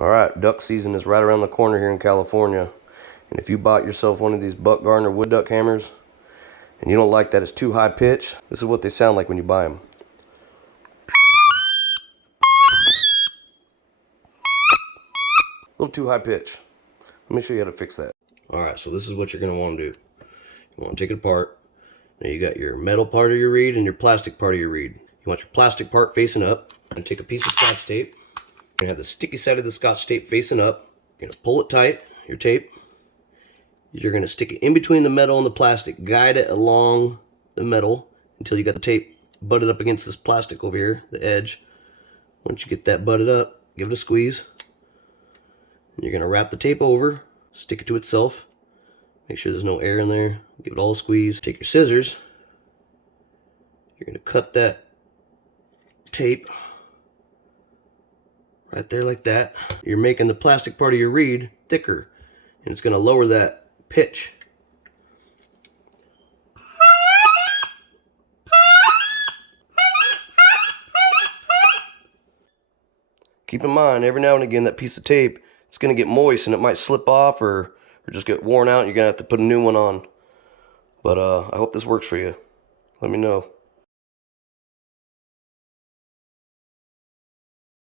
Alright, duck season is right around the corner here in California. And if you bought yourself one of these Buck Gardner wood duck hammers, and you don't like that it's too high pitch, this is what they sound like when you buy them. A little too high pitch. Let me show you how to fix that. Alright, so this is what you're going to want to do. You want to take it apart. Now you got your metal part of your reed and your plastic part of your reed. You want your plastic part facing up. And take a piece of Scotch tape. You're going to have the sticky side of the Scotch tape facing up. You're going to pull it tight, your tape. You're going to stick it in between the metal and the plastic. Guide it along the metal until you got the tape butted up against this plastic over here, the edge. Once you get that butted up, give it a squeeze. And you're going to wrap the tape over, stick it to itself. Make sure there's no air in there. Give it all a squeeze. Take your scissors. You're going to cut that tape right there like that. You're making the plastic part of your reed thicker, and it's going to lower that pitch. Keep in mind, every now and again, that piece of tape, it's going to get moist and it might slip off or just get worn out, and you're going to have to put a new one on. But I hope this works for you. Let me know.